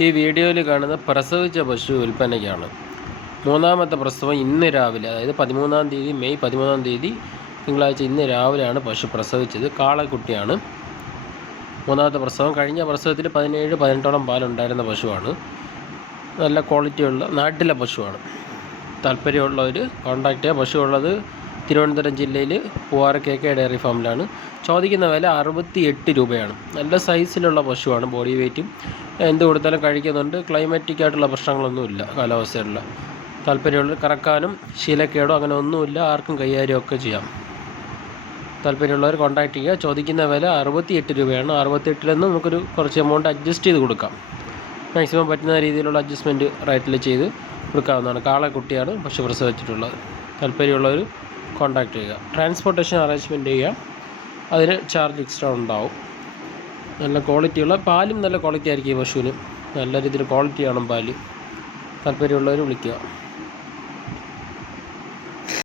ഈ വീഡിയോയിൽ കാണുന്നത് പ്രസവിച്ച പശു വിൽപ്പനയ്ക്കാണ് മൂന്നാമത്തെ പ്രസവം ഇന്ന് രാവിലെ അതായത് പതിമൂന്നാം തീയതി മെയ് പതിമൂന്നാം തീയതി തിങ്കളാഴ്ച ഇന്ന് രാവിലെയാണ് പശു പ്രസവിച്ചത്. കാളക്കുട്ടിയാണ്. മൂന്നാമത്തെ പ്രസവം കഴിഞ്ഞ പ്രസവത്തിൽ പതിനേഴ് പതിനെട്ടോളം പാലുണ്ടായിരുന്ന പശുവാണ്. നല്ല ക്വാളിറ്റിയുള്ള നാട്ടിലെ പശുവാണ്. താല്പര്യമുള്ളവർ കോൺടാക്റ്റ് ചെയ്യുക പശു ഉള്ളത് തിരുവനന്തപുരം ജില്ലയിൽ പൂവാറ കെ ഡയറി ഫാമിലാണ്. ചോദിക്കുന്ന വില അറുപത്തി എട്ട് രൂപയാണ്. നല്ല സൈസിലുള്ള പശുവാണ് ബോഡി വെയ്റ്റും എന്ത് കൊടുത്താലും കഴിക്കുന്നുണ്ട്. ക്ലൈമാറ്റിക് ആയിട്ടുള്ള പ്രശ്നങ്ങളൊന്നുമില്ല കാലാവസ്ഥയുള്ള താല്പര്യമുള്ള കറക്കാനും ശീലക്കേടോ അങ്ങനെ ഒന്നുമില്ല. ആർക്കും കൈകാര്യം ഒക്കെ ചെയ്യാം. താല്പര്യമുള്ളവർ കോൺടാക്ട് ചെയ്യുക. ചോദിക്കുന്ന വില അറുപത്തി എട്ട് രൂപയാണ്. അറുപത്തെട്ടിൽ നിന്ന് നമുക്കൊരു കുറച്ച് എമൗണ്ട് അഡ്ജസ്റ്റ് ചെയ്ത് കൊടുക്കാം. മാക്സിമം പറ്റുന്ന രീതിയിലുള്ള അഡ്ജസ്റ്റ്മെന്റ് റേറ്റിൽ ചെയ്ത് കൊടുക്കാവുന്നതാണ്. കാളക്കുട്ടിയാണ് പശു പ്രസവിച്ചിട്ടുള്ളത്. താല്പര്യമുള്ളവർ കോൺടാക്ട് ചെയ്യുക. ട്രാൻസ്പോർട്ടേഷൻ അറേഞ്ച്മെന്റ് ചെയ്യുക. അതിന് ചാർജ് എക്സ്ട്രാ ഉണ്ടാവും. നല്ല ക്വാളിറ്റിയുള്ള പാലും നല്ല ക്വാളിറ്റി ആയിരിക്കും പശുവിന്. നല്ല രീതിയിൽ ക്വാളിറ്റി ആണ് പാൽ. താല്പര്യമുള്ളവർ വിളിക്കുക.